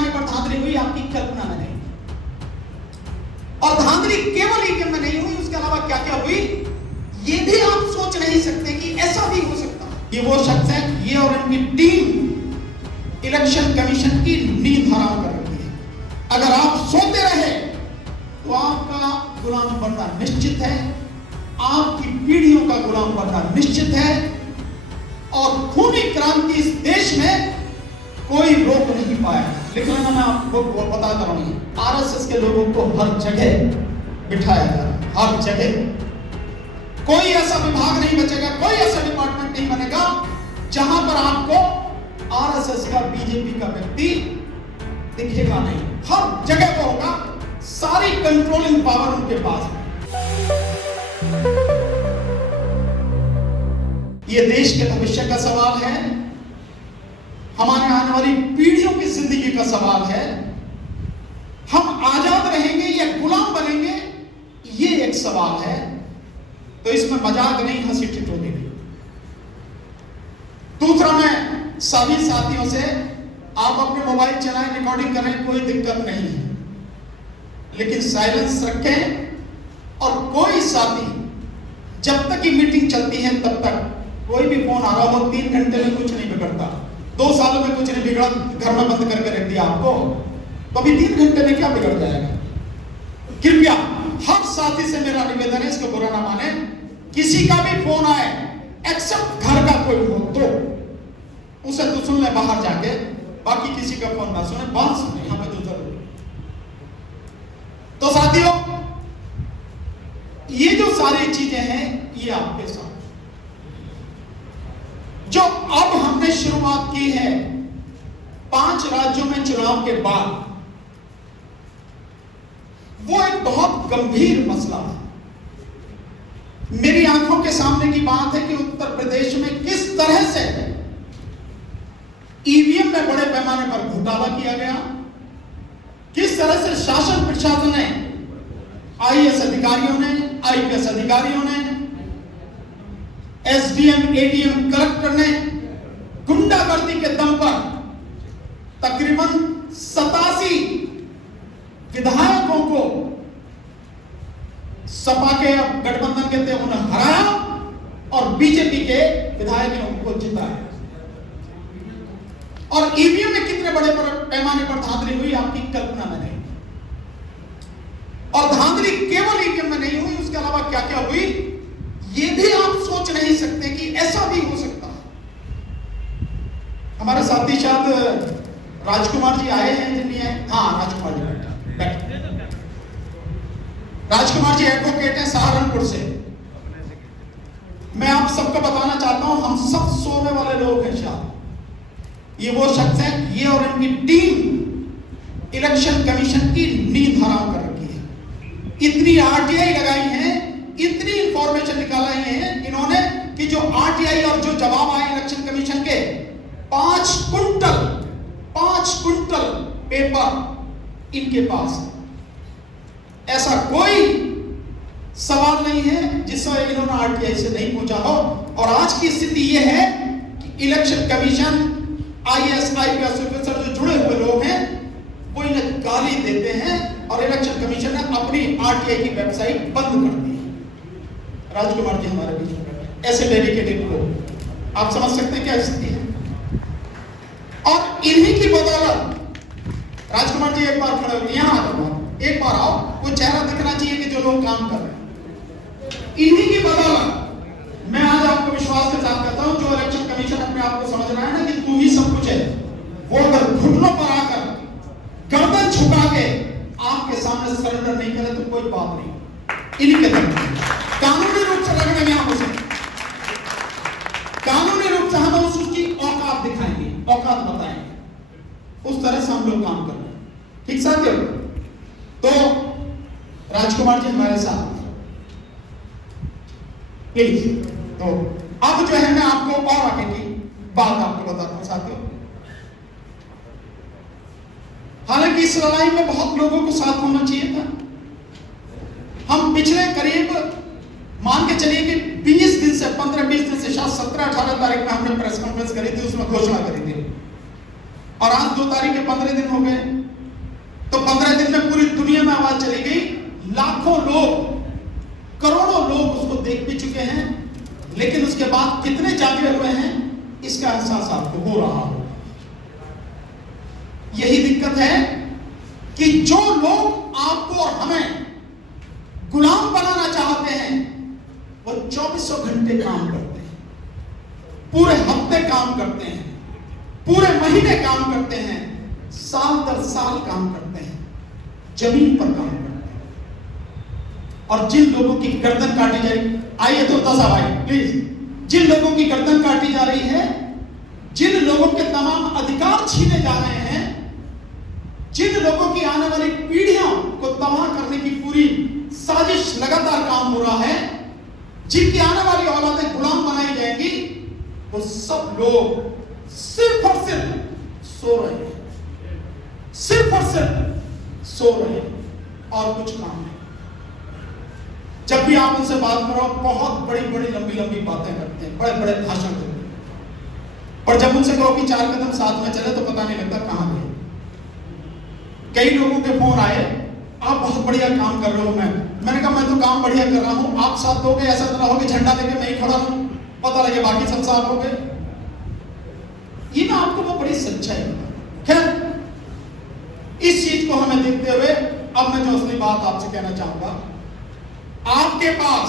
पैमाने पर धांधली हुई आपकी कल्पना में नहीं। और धांधली केवल ईवीएम में नहीं हुई, उसके अलावा क्या क्या हुई ये भी आप सोच नहीं सकते कि ऐसा भी हो सकता है। ये वो शख्स है, ये और इनकी टीम इलेक्शन कमीशन की नींद हराम कर रखी है। अगर आप सोते रहे तो आपका गुलाम बनना निश्चित है, आपकी पीढ़ियों का गुलाम बनना निश्चित है। और खूनी क्रांति इस देश में कोई रोक नहीं पाया। लेकिन मैं आपको बताता रहूं, आरएसएस के लोगों को हर जगह बिठाया जा रहा है, हर जगह। कोई ऐसा विभाग नहीं बचेगा, कोई ऐसा डिपार्टमेंट नहीं बनेगा जहां पर आपको आरएसएस का, बीजेपी का व्यक्ति दिखेगा नहीं। हर जगह पर होगा, सारी कंट्रोलिंग पावर उनके पास है। ये देश के भविष्य का सवाल है, हमारे आने वाली पीढ़ियों की जिंदगी का सवाल है। हम आजाद रहेंगे या गुलाम बनेंगे, ये एक सवाल है। तो इसमें मजाक नहीं, हंसी ठिठोली नहीं। दूसरा, मैं सभी साथियों से, आप अपने मोबाइल चलाएं, रिकॉर्डिंग करें, कोई दिक्कत नहीं है, लेकिन साइलेंस रखें। और कोई साथी जब तक ये मीटिंग चलती है तब तक कोई भी फोन आ रहा हो, 3 घंटे में कुछ नहीं बिगड़ता, 2 सालों में कुछ नहीं बिगड़ा, घर में बंद करके रख दिया आपको, तो अभी 3 घंटे में क्या बिगड़ जाएगा। कृपया हर साथी से मेरा निवेदन है, इसको बुरा ना माने, किसी का भी फोन आए, एक्सेप्ट घर का कोई फोन, तो उसे तो सुन ले बाहर जाके, बाकी किसी का फोन ना सुने, बात सुने, यहां पे तो जरूर। तो साथियों, ये जो सारी चीजें हैं ये आपके साथ, जो अब हमने शुरुआत की है 5 राज्यों में चुनाव के बाद, वो एक बहुत गंभीर मसला है। मेरी आंखों के सामने की बात है कि उत्तर प्रदेश में किस तरह से ईवीएम में बड़े पैमाने पर घोटाला किया गया, किस तरह से शासन प्रशासन ने, आईएएस अधिकारियों ने, आईपीएस अधिकारियों ने, एसडीएम, एडीएम, कलेक्टर ने गुंडागर्दी के दम पर तकरीबन 87 विधायकों को, सपा के गठबंधन के थे उन्हें हराया और बीजेपी के विधायकों को जिताया। और ईवीएम में कितने बड़े पैमाने पर धांधली हुई आपकी कल्पना में नहीं। और धांधली केवल ईवीएम में नहीं हुई, उसके अलावा क्या क्या हुई ये भी आप सोच नहीं सकते कि ऐसा भी हो सकता है। हमारे साथी शायद राजकुमार जी आए हैं, जिन्हें आए, हाँ राजकुमार जी बैठे। राजकुमार जी एडवोकेट हैं सहारनपुर से। मैं आप सबको बताना चाहता हूं, हम सब सोने वाले लोग हैं शायद। ये वो शख्स हैं, ये और इनकी टीम इलेक्शन कमीशन की नींद हराम कर रखी है। इतनी आरटीआई लगाई है, इतनी इंफॉर्मेशन निकाला है इन्होंने कि जो आरटीआई और जो जवाब आए इलेक्शन कमीशन के, 5 कुंटल पेपर इनके पास है। ऐसा कोई सवाल नहीं है जिससे इन्होंने आरटीआई से नहीं पूछा हो। और आज की स्थिति यह है कि election commission, IAS, IPS officer जो जुड़े हुए लोग हैं वो इन्हें गाली देते हैं और इलेक्शन कमीशन ने अपनी आरटीआई की वेबसाइट बंद कर दी। राजकुमार जी हमारे बीच में ऐसे डेडिकेटेड लोग, आप समझ सकते हैं क्या स्थिति है। और इन्हीं की बदौलत, राजकुमार जी एक बार खड़े हो, यहां आ जाओ, एक बार आओ, कोई चेहरा दिखना चाहिए कि जो लोग काम कर रहे हैं। इन्हीं की बदौलत मैं आज आपको विश्वास के साथ कहता हूं, जो इलेक्शन कमीशन अपने आप को समझ रहा है ना कि तू ही सब कुछ है, वो अगर घुटनों पर आकर गर्दन झुका के आपके सामने सरेंडर नहीं करे तो कोई बात नहीं। इन्हीं के दम कानूनी रूप से लड़ने में हम उसे, कानूनी रूप से हम उसकी औकात दिखाएंगे, औकात बताएंगे। उस तरह से हम लोग काम कर रहे हैं। ठीक साथियों, तो राजकुमार जी हमारे साथ प्लीज। तो अब जो है मैं आपको और आगे की बात आपको बताता हूं साथियों। हालांकि इस लड़ाई में बहुत लोगों को साथ होना चाहिए था। हम पिछले करीब मान के चलिए कि 20 दिन से 15-20 दिन से शायद 17-18 तारीख में हमने प्रेस कॉन्फ्रेंस करी थी, उसमें घोषणा करी थी और आज 2 तारीख के 15 दिन हो गए, तो 15 दिन में पूरी दुनिया में आवाज चली गई, लाखों लोग, करोड़ों लोग उसको देख भी चुके हैं, लेकिन उसके बाद कितने जागे हुए हैं इसका एहसास आपको हो रहा हो। यही दिक्कत है कि जो लोग आपको और हमें गुलाम बनाना चाहते हैं वो 24 घंटे काम करते हैं, पूरे हफ्ते काम करते हैं, पूरे महीने काम करते हैं, साल दर साल काम करते हैं, जमीन पर काम करते हैं। और जिन लोगों की गर्दन काटी जा रही, आइए तो दसा भाई प्लीज, जिन लोगों की गर्दन काटी जा रही है, जिन लोगों के तमाम अधिकार छीने जा रहे हैं, जिन लोगों की आने वाली पीढ़ियों को तबाह करने की पूरी साजिश लगातार काम हो रहा है, जिनकी आने वाली औलादें गुलाम बनाई जाएंगी, वो सब लोग सिर्फ और सिर्फ सो रहे हैं, सिर्फ और सिर्फ सो रहे हैं और कुछ काम नहीं। जब भी आप उनसे बात करो, बहुत बड़ी बड़ी लंबी लंबी बातें करते हैं, बड़े बड़े भाषण देते हैं, पर जब उनसे कहो कि 4 कदम साथ में चले तो पता नहीं लगता कहां गए। कई लोगों के फोन आए, आप बहुत बढ़िया काम कर रहे हो, मैंने कहा मैं तो काम बढ़िया कर रहा हूं, आप साथ दोगे, ऐसा तो ना हो कि झंडा लेके मैं ही खड़ा हूं, पता लगे बाकी सब साथ हो गए। ये मैं आपको वो बड़ी सच्चाई बता। खैर, इस चीज को हमें देखते हुए अब मैं जो असली बात आपसे कहना चाहूंगा, आपके पास,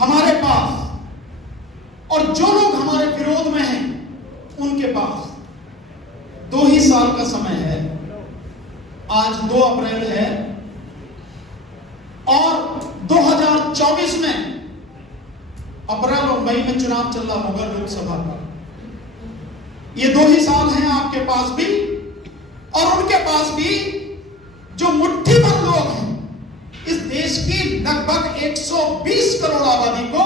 हमारे पास और जो लोग हमारे विरोध में हैं उनके पास 2 ही साल का समय है। आज 2 अप्रैल है और 2024 में अप्रैल और मई में चुनाव चल रहा होगा लोकसभा का। ये 2 ही साल हैं आपके पास भी और उनके पास भी, जो मुट्ठी भर लोग हैं इस देश की लगभग 120 करोड़ आबादी को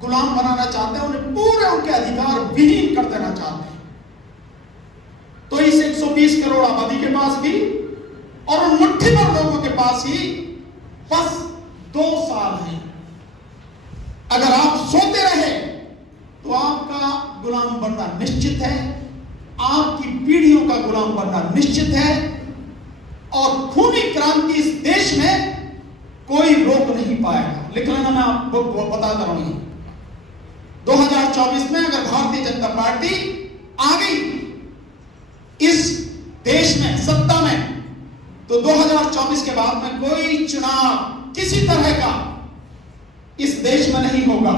गुलाम बनाना चाहते हैं, उन्हें पूरे उनके अधिकार विहीन कर देना चाहते हैं। तो इस 120 करोड़ आबादी के पास भी और उन मुट्ठी भर लोगों के पास ही बस 2 साल हैं। अगर आप सोते रहे तो आपका गुलाम बनना निश्चित है, आपकी पीढ़ियों का गुलाम बनना निश्चित है, और खूनी क्रांति इस देश में कोई रोक नहीं पाएगा। लिख लेना, मैं आपको बता रहा हूं, 2024 में अगर भारतीय जनता पार्टी आ गई इस देश में सत्ता में, तो 2024 के बाद में कोई चुनाव किसी तरह का इस देश में नहीं होगा।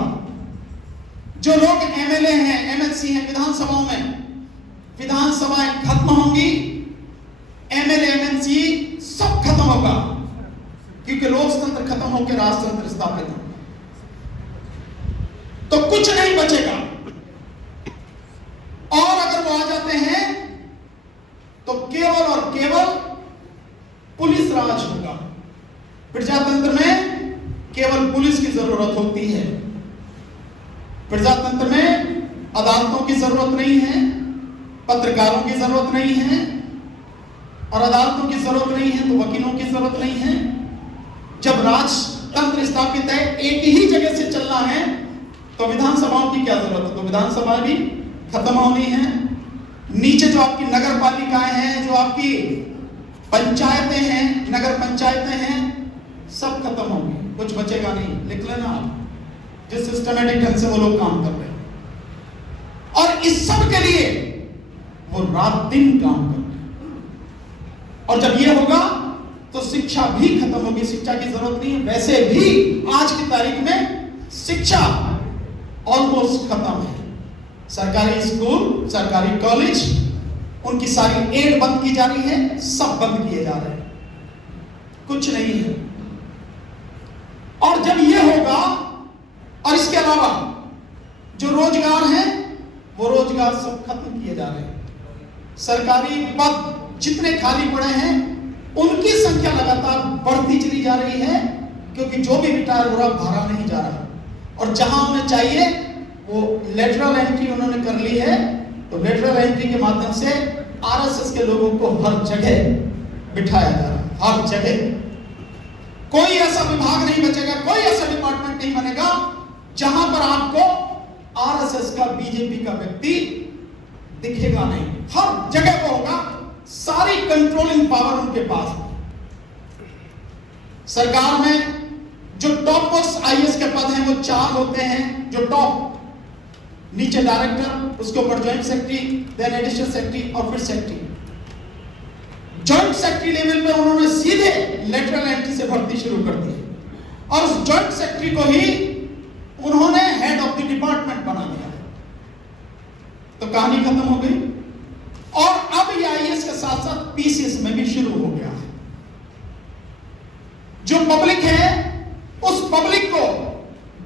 जो लोग एमएलए हैं, एमएलसी हैं, विधानसभाओं में, विधानसभाएं खत्म होंगी, एमएलए एमएलसी सब खत्म होगा, क्योंकि लोकतंत्र खत्म होकर राजतंत्र स्थापित होगा। तो कुछ नहीं बचेगा। और अगर वो आ जाते हैं तो केवल और केवल पुलिस राज होगा। प्रजातंत्र में केवल पुलिस की जरूरत होती है। प्रजातंत्र में अदालतों की जरूरत नहीं है, पत्रकारों की जरूरत नहीं है, और अदालतों की जरूरत नहीं है तो वकीलों की जरूरत नहीं है। जब राजतंत्र स्थापित है, एक ही जगह से चलना है, तो विधानसभाओं की क्या जरूरत है? तो विधानसभा भी खत्म होनी है। नीचे जो आपकी नगर पालिकाएं हैं, जो आपकी पंचायतें हैं, नगर पंचायतें हैं, सब खत्म होंगी, कुछ बचेगा नहीं। लिख लेना आप, जिस सिस्टमेटिक ढंग से वो लोग काम कर रहे हैं। और इस सब के लिए वो रात दिन काम कर रहे हैं। और जब ये होगा तो शिक्षा भी खत्म होगी, शिक्षा की जरूरत नहीं है। वैसे भी आज की तारीख में शिक्षा ऑलमोस्ट खत्म है। सरकारी स्कूल, सरकारी कॉलेज, उनकी सारी एड बंद की जा रही है, सब बंद किए जा रहे हैं, कुछ नहीं है। और जब ये होगा, और इसके अलावा जो रोजगार है वो रोजगार सब खत्म किए जा रहे हैं। सरकारी पद जितने खाली पड़े हैं उनकी संख्या लगातार बढ़ती चली जा रही है, क्योंकि जो भी रिटायर हो रहा भरा नहीं जा रहा, और जहां उन्हें चाहिए वो लेटरल एंट्री उन्होंने कर ली है। तो लेटरल एंट्री के माध्यम से आरएसएस के लोगों को हर जगह बिठाया जा रहा है, हर जगह। कोई ऐसा विभाग नहीं बचेगा, कोई ऐसा डिपार्टमेंट नहीं बनेगा जहां पर आपको आरएसएस का, बीजेपी का व्यक्ति दिखेगा नहीं, हर जगह वो होगा, सारी कंट्रोलिंग पावर उनके पास है। सरकार में जो टॉप मोस्ट आईएएस के पद हैं वो 4 होते हैं, जो टॉप, नीचे डायरेक्टर, उसके ऊपर joint secretary, then additional secretary और फिर सेक्रेटरी। ज्वाइंट सेक्रेटरी लेवल पे उन्होंने सीधे लेटरल एंट्री से भर्ती शुरू कर दी और उस ज्वाइंट सेक्रेटरी को ही उन्होंने हेड ऑफ द डिपार्टमेंट बना दिया। तो कहानी खत्म हो गई। और अब ये आईएएस के साथ साथ पीसीएस में भी शुरू हो गया है। जो पब्लिक है उस पब्लिक को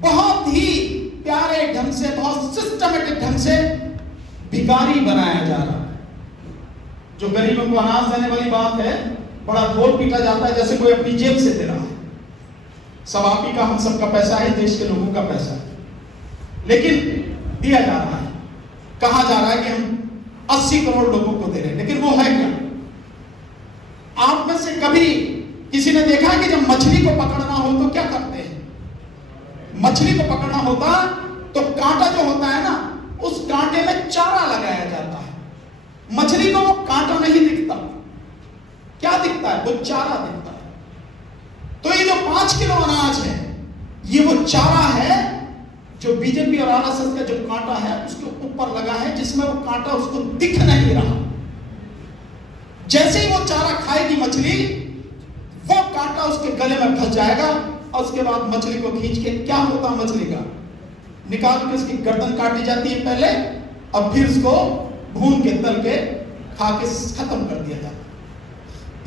बहुत ही प्यारे ढंग से, बहुत सिस्टमेटिक ढंग से भिखारी बनाया जा रहा है। जो गरीबों को अनाज देने वाली बात है, बड़ा ढोल पीटा जाता है जैसे कोई अपनी जेब से दे रहा है। सब आप ही का, हम सबका पैसा है, देश के लोगों का पैसा है, लेकिन दिया जा रहा है। कहा जा रहा है कि हम 80 करोड़ लोगों को दे रहे हैं, लेकिन वो है क्या? आप में से कभी किसी ने देखा है कि जब मछली को पकड़ना हो तो क्या करते हैं? मछली को पकड़ना होता तो कांटा जो होता है ना, उस कांटे में चारा लगाया जाता है। मछली को वो कांटा नहीं दिखता, क्या दिखता है? वो चारा दिखता है। तो ये जो 5 किलो अनाज है, ये वो चारा है जो बीजेपी और आरएसएस का जो कांटा है उसके ऊपर लगा है, जिसमें वो कांटा उसको दिख नहीं रहा। जैसे ही वो चारा खाएगी मछली, वो कांटा उसके गले में फंस जाएगा और उसके बाद मछली को खींच के, क्या होता है मछली का, निकाल के उसकी गर्दन काटी जाती है पहले, और फिर उसको भून के तल के खा के खत्म कर दिया जाता है।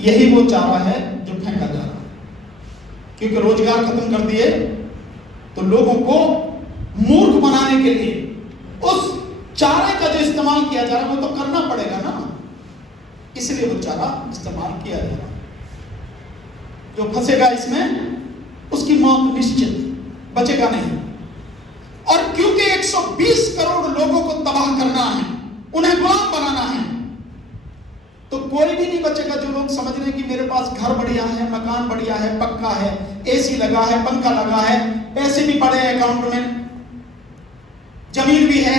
यही वो चारा है जो फेंका जा रहा है, क्योंकि रोजगार खत्म कर दिए तो लोगों को मूर्ख बनाने के लिए उस चारे का जो इस्तेमाल किया जा रहा है वो तो करना पड़ेगा ना, इसलिए वो चारा इस्तेमाल किया जा रहा है। जो फंसेगा इसमें उसकी मौत निश्चित, बचेगा नहीं। और क्योंकि 120 करोड़ लोगों को तबाह करना है, उन्हें गुलाम बनाना है, तो कोई भी नहीं बचेगा। जो लोग समझ रहे हैं कि मेरे पास घर बढ़िया है, मकान बढ़िया है, पक्का है, एसी लगा है, पंखा लगा है, पैसे भी पड़े हैं अकाउंट में, जमीन भी है,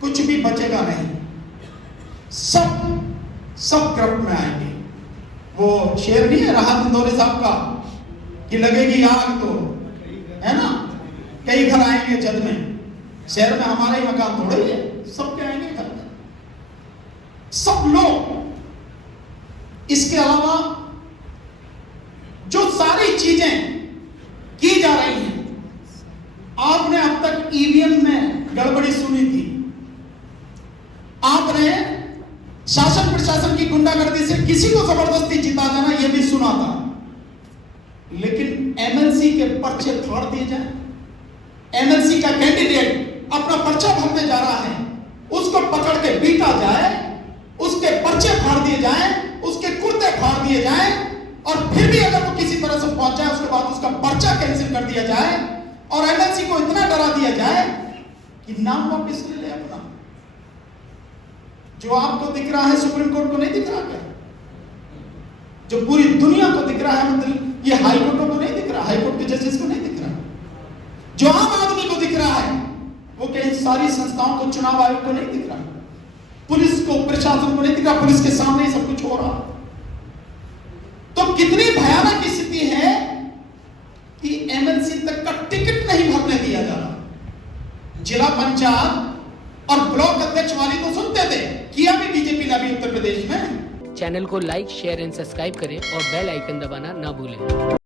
कुछ भी बचेगा नहीं। सब गिरफ्त में आएंगे। वो शेर नहीं है राहत इंदौरी साहब का कि लगेगी आग, तो है ना, कई घर आएंगे जद में। शहर में हमारे ही मकान थोड़े ही है, सबके आएंगे घर में, सब लोग। इसके अलावा जो सारी चीजें की जा रही हैं, आपने अब तक ईवीएम में गड़बड़ी सुनी थी, आपने शासन प्रशासन की गुंडागर्दी से किसी को जबरदस्ती जिता देना यह भी सुना था, लेकिन एमएलसी के पर्चे फाड़ दिए जाए, एमएलसी का कैंडिडेट अपना पर्चा भरने जा रहा है, उसको पकड़ के पीटा जाए, उसके पर्चे फाड़ दिए जाए, उसके कुर्ते फाड़ दिए जाए, और फिर भी अगर वो किसी तरह से पहुंच जाए उसके बाद उसका पर्चा कैंसिल कर दिया जाए, और एमएलसी को इतना डरा दिया जाए कि नाम वापस ले ले अपना। जो आपको दिख रहा है सुप्रीम कोर्ट को नहीं दिख रहा क्या? जो पूरी दुनिया को दिख रहा है, मतलब ये हाई कोर्टों को नहीं दिख रहा, हाई कोर्ट के जजेस को नहीं दिख रहा, जो आम आदमी को दिख रहा है, वो कई सारी संस्थाओं को, चुनाव आयोग को नहीं दिख रहा, पुलिस को, प्रशासन को नहीं दिख रहा, पुलिस के सामने ही सब कुछ हो रहा। तो कितनी भयानक स्थिति है कि एमएलसी तक का टिकट नहीं भरने दिया जा रहा। जिला पंचायत और ब्लॉक अध्यक्ष वाली तो सुनते थे, किया भी बीजेपी ने अभी उत्तर प्रदेश में। चैनल को लाइक, शेयर एंड सब्सक्राइब करें और बेल आइकन दबाना ना भूलें।